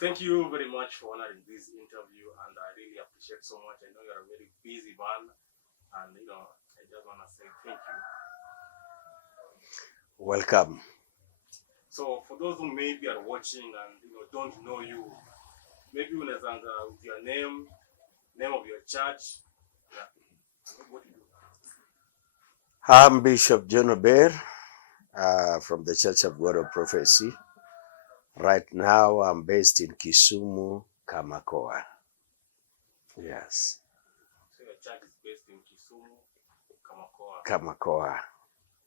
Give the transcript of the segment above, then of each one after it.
Thank you very much for honoring this interview, and I really appreciate so much. I know you're a very busy man, and I just want to say thank you. Welcome. So, for those who maybe are watching and don't know you, maybe unaweza with your name of your church, and what you do. I'm Bishop John Ober from the Church of God of Prophecy. Right now, I'm based in Kisumu, Kamakoa. Yes. So your church is based in Kisumu, Kamakoa. Kamakoa.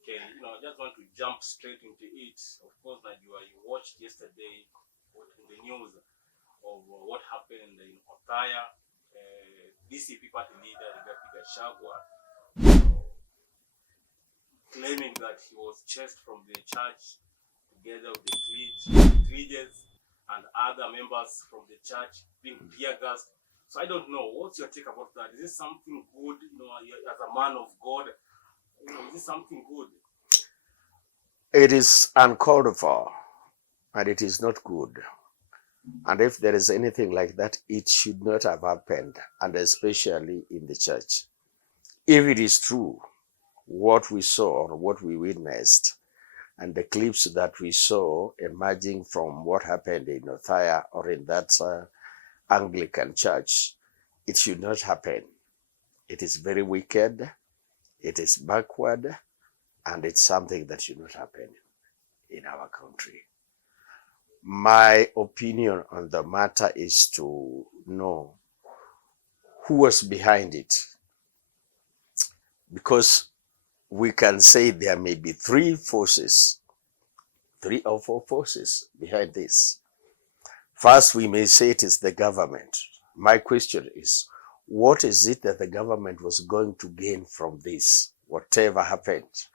Okay, I just want to jump straight into it. Of course, that you watched yesterday in the news of what happened in Othaya. DCP party leader Gachagua claiming that he was chased from the church together with the clergy and other members from the church being tear gassed. So I don't know. What's your take about that? Is this something good? As a man of God, is this something good? It is uncalled for, and it is not good. And if there is anything like that, it should not have happened, and especially in the church. If it is true, what we saw or what we witnessed, and the clips that we saw emerging from what happened in Othaya or in that Anglican church, it should not happen. It is very wicked, it is backward, and it's something that should not happen in our country. My opinion on the matter is to know who was behind it, because we can say there may be 3 or 4 forces behind this. First, we may say it is the government. My question is, what is it that the government was going to gain from this, whatever happened?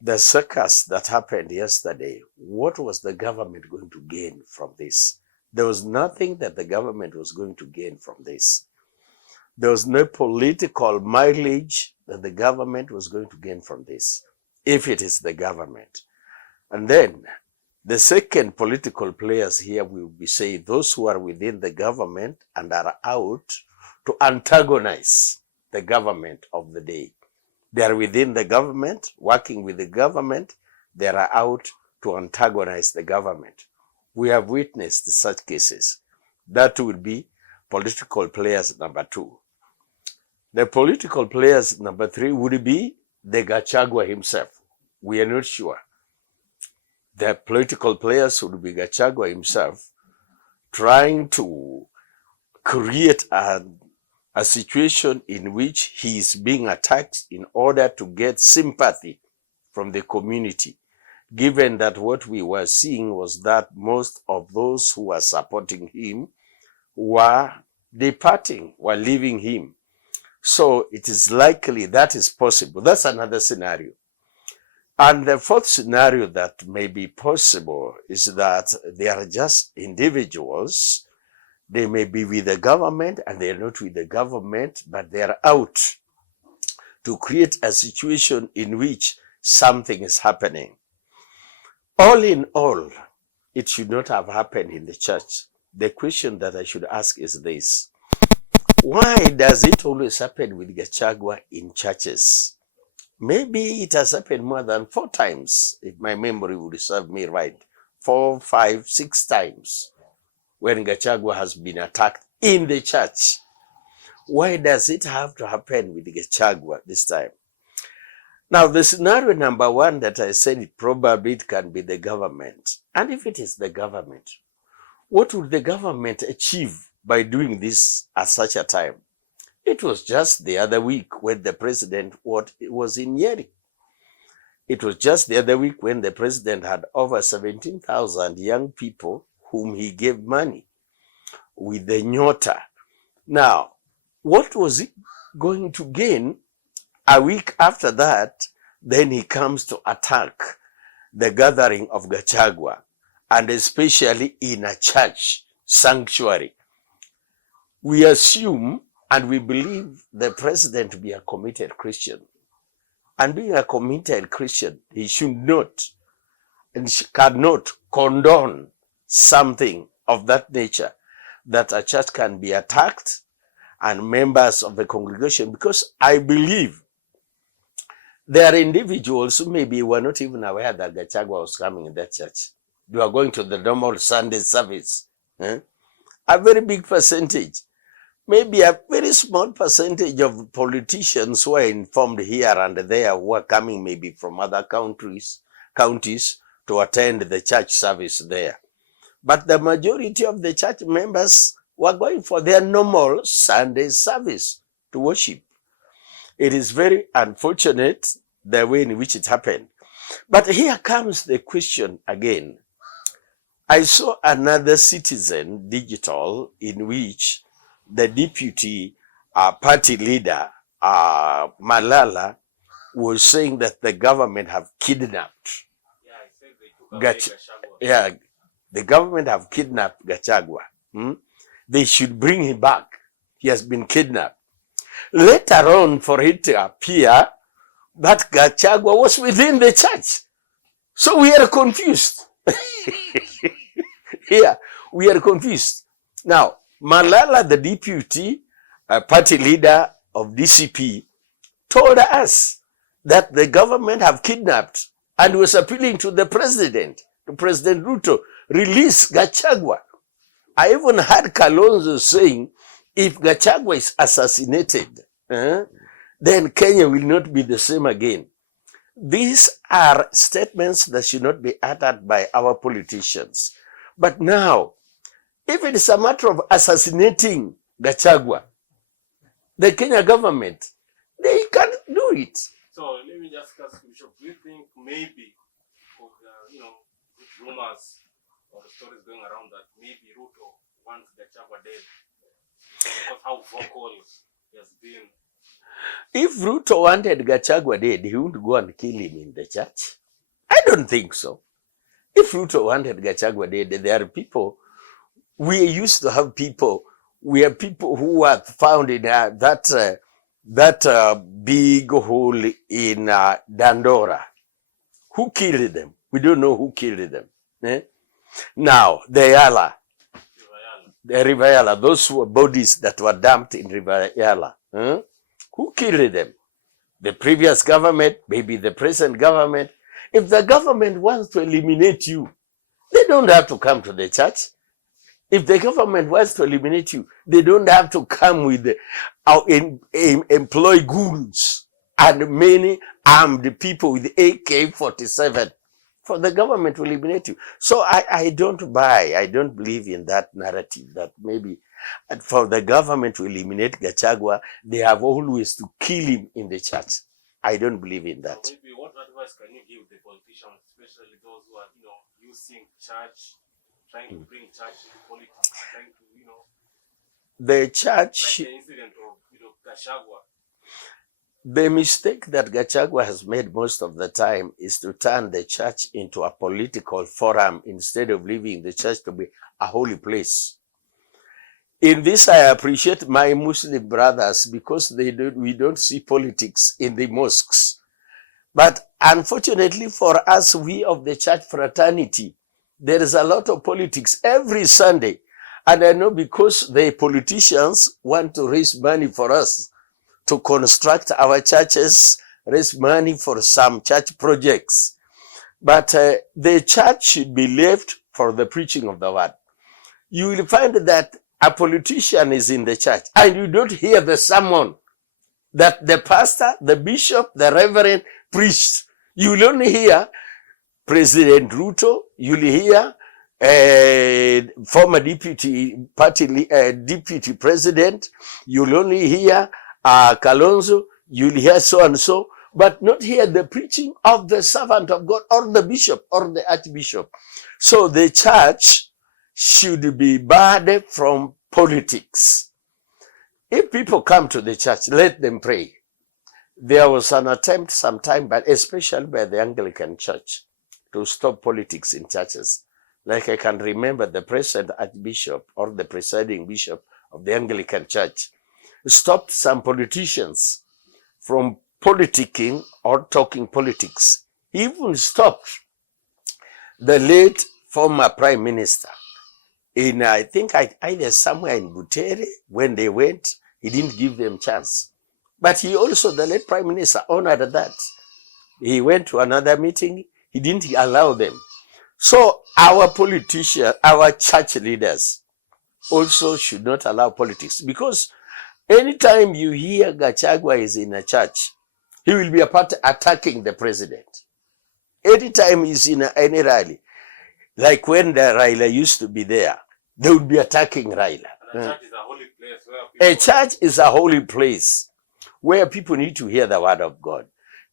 The circus that happened yesterday, what was the government going to gain from this? There was nothing that the government was going to gain from this. There was no political mileage that the government was going to gain from this, if it is the government. And then the second political players here will be saying those who are within the government and are out to antagonize the government of the day. They are within the government, working with the government. They are out to antagonize the government. We have witnessed such cases. That will be political players number 2. The political players number 3 would be the Gachagua himself. We are not sure. The political players would be Gachagua himself trying to create a situation in which he is being attacked in order to get sympathy from the community, given that what we were seeing was that most of those who were supporting him were departing, were leaving him. So it is likely that is possible. That's another scenario. And the 4th scenario that may be possible is that they are just individuals. They may be with the government and they are not with the government, but they are out to create a situation in which something is happening. All in all, it should not have happened in the church. The question that I should ask is this: why does it always happen with Gachagua in churches? Maybe it has happened more than 4 times, if my memory would serve me right. 4, 5, 6 times when Gachagua has been attacked in the church. Why does it have to happen with Gachagua this time? Now, the scenario number 1 that I said, probably it can be the government. And if it is the government, what would the government achieve by doing this at such a time? It was just the other week when the president was in Nyeri. It was just the other week when the president had over 17,000 young people whom he gave money with the Nyota. Now, what was he going to gain? A week after that, then he comes to attack the gathering of Gachagua, and especially in a church sanctuary. We assume and we believe the president to be a committed Christian. And being a committed Christian, he should not and cannot condone something of that nature that a church can be attacked and members of the congregation, because I believe there are individuals who maybe were not even aware that Gachagua was coming in that church. They were going to the normal Sunday service. A very big percentage, maybe a very small percentage of politicians who are informed here and there, who are coming maybe from other counties to attend the church service there. But the majority of the church members were going for their normal Sunday service to worship. It is very unfortunate the way in which it happened. But here comes the question again. I saw another Citizen digital in which the deputy party leader, Malala, was saying that the government have kidnapped. Yeah, I said they took away Gachagua. Yeah, the government have kidnapped Gachagua. They should bring him back. He has been kidnapped. Later on, for it to appear that Gachagua was within the church. So we are confused. Here, we are confused. Now, Malala, the deputy party leader of DCP, told us that the government have kidnapped and was appealing to the president, to President Ruto, release Gachagua. I even heard Kalonzo saying, if Gachagua is assassinated, then Kenya will not be the same again. These are statements that should not be uttered by our politicians. But now, if it is a matter of assassinating Gachagua, the Kenya government, they can't do it. So let me just ask you, Bishop, do you think maybe, rumors or stories going around that maybe Ruto wants Gachagua dead? Because how vocal he has been. If Ruto wanted Gachagua dead, he wouldn't go and kill him in the church. I don't think so. If Ruto wanted Gachagua dead, there are people, we used to have people, we have people who were found in that big hole in Dandora. Who killed them? We don't know who killed them. Now, the River Yala, those were bodies that were dumped in River Yala. Who killed them? The previous government, maybe the present government. If the government wants to eliminate you, they don't have to come to the church. If the government wants to eliminate you, they don't have to come with employ goons and many armed people with AK-47 for the government to eliminate you. So I don't believe in that narrative that maybe for the government to eliminate Gachagua, they have always to kill him in the church. I don't believe in that. So maybe what advice can you give the politicians, especially those who are, using church, trying to bring church into politics, trying to, the church, like the incident of, Gachagua. The mistake that Gachagua has made most of the time is to turn the church into a political forum instead of leaving the church to be a holy place. In this, I appreciate my Muslim brothers because we don't see politics in the mosques. But unfortunately for us, we of the church fraternity, there is a lot of politics every Sunday. And I know because the politicians want to raise money for us to construct our churches, raise money for some church projects. But the church should be left for the preaching of the word. You will find that a politician is in the church and you don't hear the sermon that the pastor, the bishop, the reverend preached. You will only hear President Ruto, you will hear former deputy president, you will only hear Kalonzo, you will hear so and so, but not hear the preaching of the servant of God or the bishop or the archbishop. So the church should be barred from politics. If people come to the church, let them pray. There was an attempt sometime, but especially by the Anglican Church, to stop politics in churches. Like I can remember the present archbishop or the presiding bishop of the Anglican Church stopped some politicians from politicking or talking politics. He even stopped the late former prime minister in, I think, either somewhere in Butere, when they went, he didn't give them chance. But he also, the late Prime Minister, honored that. He went to another meeting, he didn't allow them. So our politicians, our church leaders also should not allow politics, because anytime you hear Gachagua is in a church, he will be attacking the president. Anytime he's in any rally, like when the Raila used to be there, they would be attacking Raila. And a church is a holy place where people... A church is a holy place where people need to hear the word of God.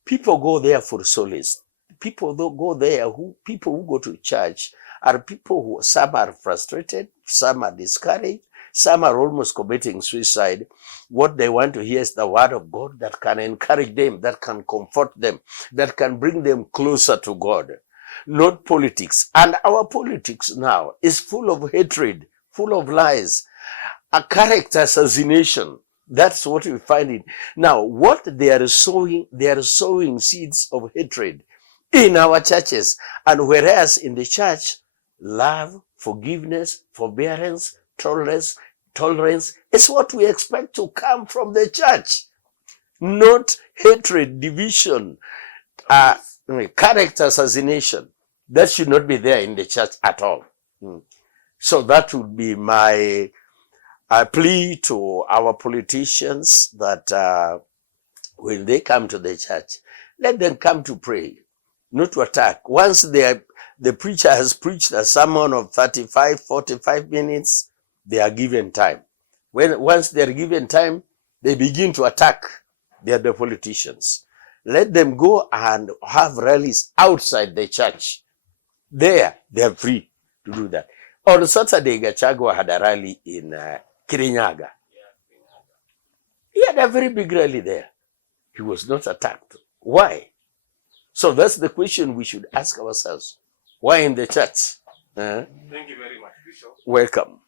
People go there for solace. People go there, people who go to church are people who, some are frustrated, some are discouraged, some are almost committing suicide. What they want to hear is the word of God that can encourage them, that can comfort them, that can bring them closer to God, not politics. And our politics now is full of hatred, full of lies, a character assassination. That's what we find it. Now, what they are sowing seeds of hatred in our churches. And whereas in the church, love, forgiveness, forbearance, tolerance is what we expect to come from the church. Not hatred, division, character assassination. That should not be there in the church at all. So that would be my plea to our politicians, that when they come to the church, let them come to pray, not to attack. Once the preacher has preached a sermon of 35, 45 minutes, they are given time. Once they are given time, they begin to attack the other politicians. Let them go and have rallies outside the church. There, they are free to do that. On Saturday, Gachagua had a rally in Kirinyaga. He had a very big rally there. He was not attacked. Why? So that's the question we should ask ourselves. Why in the church? Thank you very much, Bishop. Welcome.